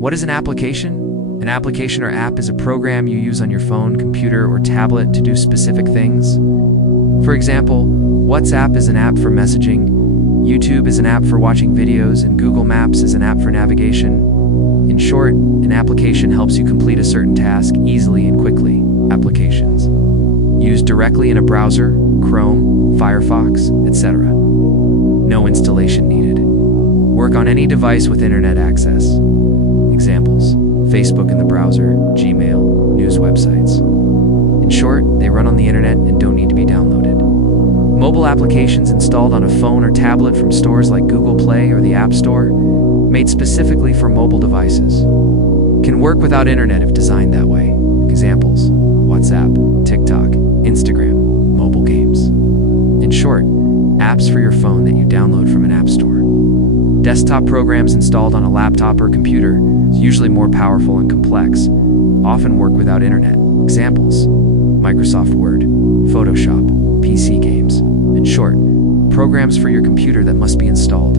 What is an application? An application or app is a program you use on your phone, computer, or tablet to do specific things. For example, WhatsApp is an app for messaging, YouTube is an app for watching videos, and Google Maps is an app for navigation. In short, an application helps you complete a certain task easily and quickly. Applications used directly in a browser, Chrome, Firefox, etc. No installation needed. Work on any device with internet access. Examples: Facebook in the browser, Gmail, news websites. In short, they run on the internet and don't need to be downloaded. Mobile applications installed on a phone or tablet from stores like Google Play or the App Store, made specifically for mobile devices. Can work without internet if designed that way. Examples: WhatsApp, TikTok, Instagram, mobile games. In short, apps for your phone that you download from an app store. Desktop programs installed on a laptop or computer, usually more powerful and complex, often work without internet. Examples: Microsoft Word, Photoshop, PC games. In short, programs for your computer that must be installed.